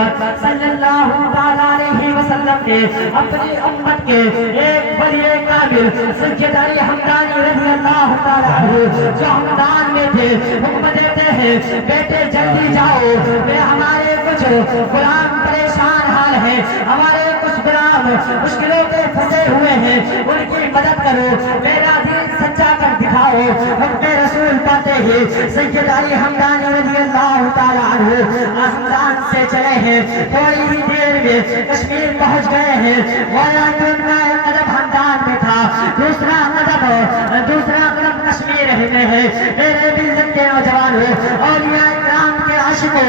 محمد صلی اللہ علیہ وسلم نے اپنی امت کے ایک بڑے کامل سید علی حمدانی رضی اللہ تعالیٰ عنہ جو حمدان میں تھے حکم دیتے ہیں بیٹے جلدی جاؤ، ہمارے کچھ غلام پریشان حال ہیں، ہمارے کچھ غلام مشکلوں کے پھنسے ہوئے ہیں، ان کی مدد کرو، میرا دین سچا کر دکھاؤ۔ حکم رسول پاتے ہی سید علی حمدانی رضی اللہ تعالیٰ عنہ حمدان سے چلے ہیں، تھوڑی ہی دیر میں کشمیر پہنچ گئے ہیں۔ والا ان کا ایک قدم حمدان میں تھا، دوسرا قدم کشمیر میں ہے۔ میرے ملت کے نوجوانوں، اولیاء کرام کے عاشقوں،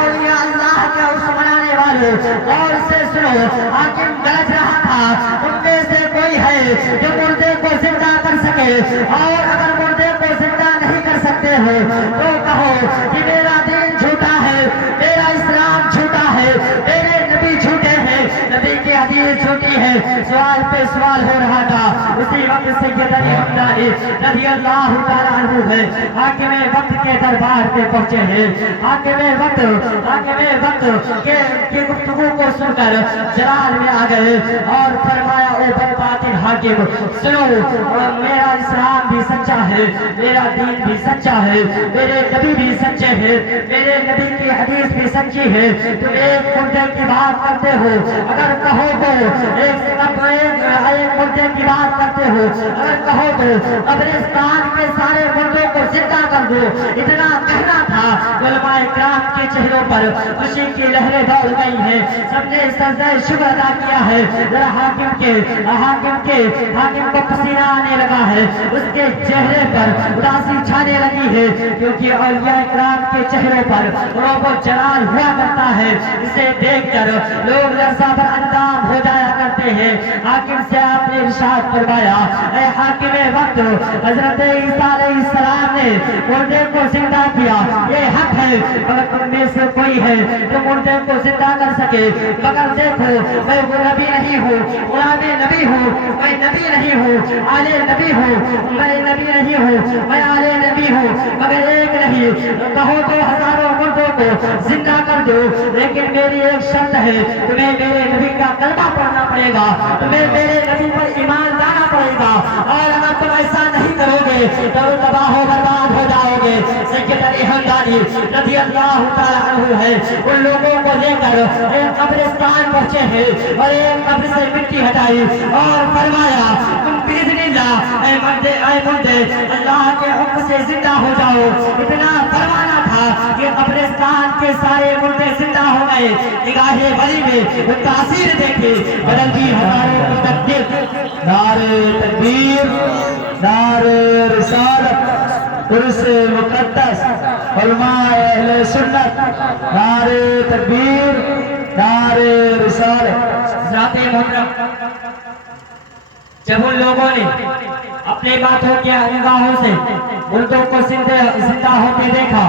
اولیاء اللہ کے عرص منانے والوں، غور سے سنو، حاکم گرج رہا تھا تم میں سے کوئی ہے جو مردے کو زندہ کر سکے، اور اگر مردے کو زندہ نہیں کر سکتے ہو تو کہو کہ میرا دین جھوٹا ہے، میرا اسلام جھوٹا ہے، میرے نبی جھوٹے ہیں، نبی کی حدیث جھوٹی ہے۔ سوال پہ سوال ہو رہا تھا، اسی وقت سید علی حمدانی رضی اللہ تعالیٰ عنہ ہے حاکم وقت کے دربار پہ پہنچے ہیں۔ حاکم وقت کے گفتگو کو سن کر جلال میں آ گئے اور فرمایا او بدباطل حاکم سنو، میرا اسلام بھی سچا ہے، میرا دین بھی سچا ہے، میرے نبی بھی سچے ہیں، میرے نبی کی حدیث بھی سچی ہے۔ تم ایک مردے کی بات کرتے ہو، اگر کہو تو ایک مردے کی بات کرتے ہو، اگر کہو تو قبرستان کے سارے مردوں کو زندہ کر دو۔ اتنا کہنا تھا، علماء کرام کے چہروں پر خوشی کی لہریں دوڑ گئی ہیں، سب نے سجدہ شکر ادا کیا ہے۔ ذرا حاکم کو پسینہ آنے لگا ہے، اس کے چہرے پر اداسی چھانے لگی ہے، کیونکہ اولیاء کرام کے چہروں پر رعب و جلال ہوا کرتا ہے، اسے دیکھ کر لوگ لرزہ بر اندام ہو جایا کرتے ہیں۔ حاکم سے آپ نے ارشاد فرمایا، اے حاکم وقت، حضرت عیسیٰ علیہ السلام نے مردے کو زندہ کیا، یہ حق ہے، مگر تم میں سے کوئی ہے جو مردے کو زندہ کر سکے؟ مگر دیکھو، میں وہ نبی نہیں ہوں، غلام نبی ہوں، میں نبی نہیں ہوں، آل نبی ہوں، میں نبی نہیں ہوں، میں آل نبی ہوں، مگر ایک نہیں، کہو تو ہزاروں مردوں کو زندہ کر دو، لیکن میری ایک شرط ہے، تمہیں میرے نبی کا کلمہ پڑھنا پڑے گا، تمہیں میرے نبی پر ایمان لانا پڑے گا، اور اگر تم ایسا نہیں کرو گے تو تباہ و برباد ہو جاؤ گے۔ سید علی حمدانی رضی اللہ تعالیٰ عنہ ہے، ان لوگوں کو لے کر ایک قبرستان پہنچے ہیں اور ایک قبر سے مٹی ہٹائی اور فرمایا، تم باذن اللہ اے مردے اللہ کے حکم سے زندہ ہو جاؤ۔ اتنا فرمانا تھا کہ قبرستان کے سارے مردے زندہ ہو گئے۔ نگاہ ولی میں وہ تاثیر دیکھے بدل دی ہزاروں کی تقدیر۔ نعرہ تکبیر، نعرہ رسالت، عرس مقدس، علماء اہل سنت، نعرہ تکبیر، نعرہ رسالت۔ ذات محترم، جب ان لوگوں نے اپنے باتوں کے نگاہوں سے مردوں کو زندہ ہوتے دیکھا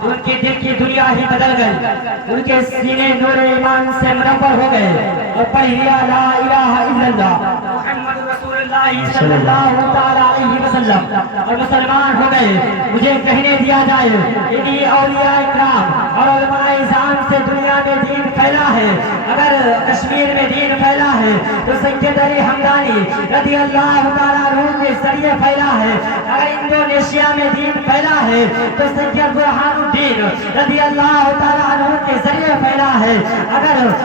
تو ان کی دل کی دنیا ہی بدل گئی، ان کے سینے نور ایمان سے منور ہو گئے اور پڑھ لیا لا الہ الا اللہ محمد رسول اللہ صلی اللہ تعالیٰ علیہ وسلم اور مسلمان ہو گئے۔ مجھے کہنے دیا جائے، انہی اولیاء اکرام اور علماء اعظام سے دنیا میں دین پھیلا ہے۔ اگر کشمیر میں دین پھیلا ہے تو سید علی حمدانی رضی اللہ تعالیٰ عنہ کے ذریعے پھیلا ہے۔ اگر انڈونیشیا میں دین پھیلا ہے تو سید برہان الدین رضی اللہ تعالیٰ عنہ کے ذریعے پھیلا ہے۔ اگر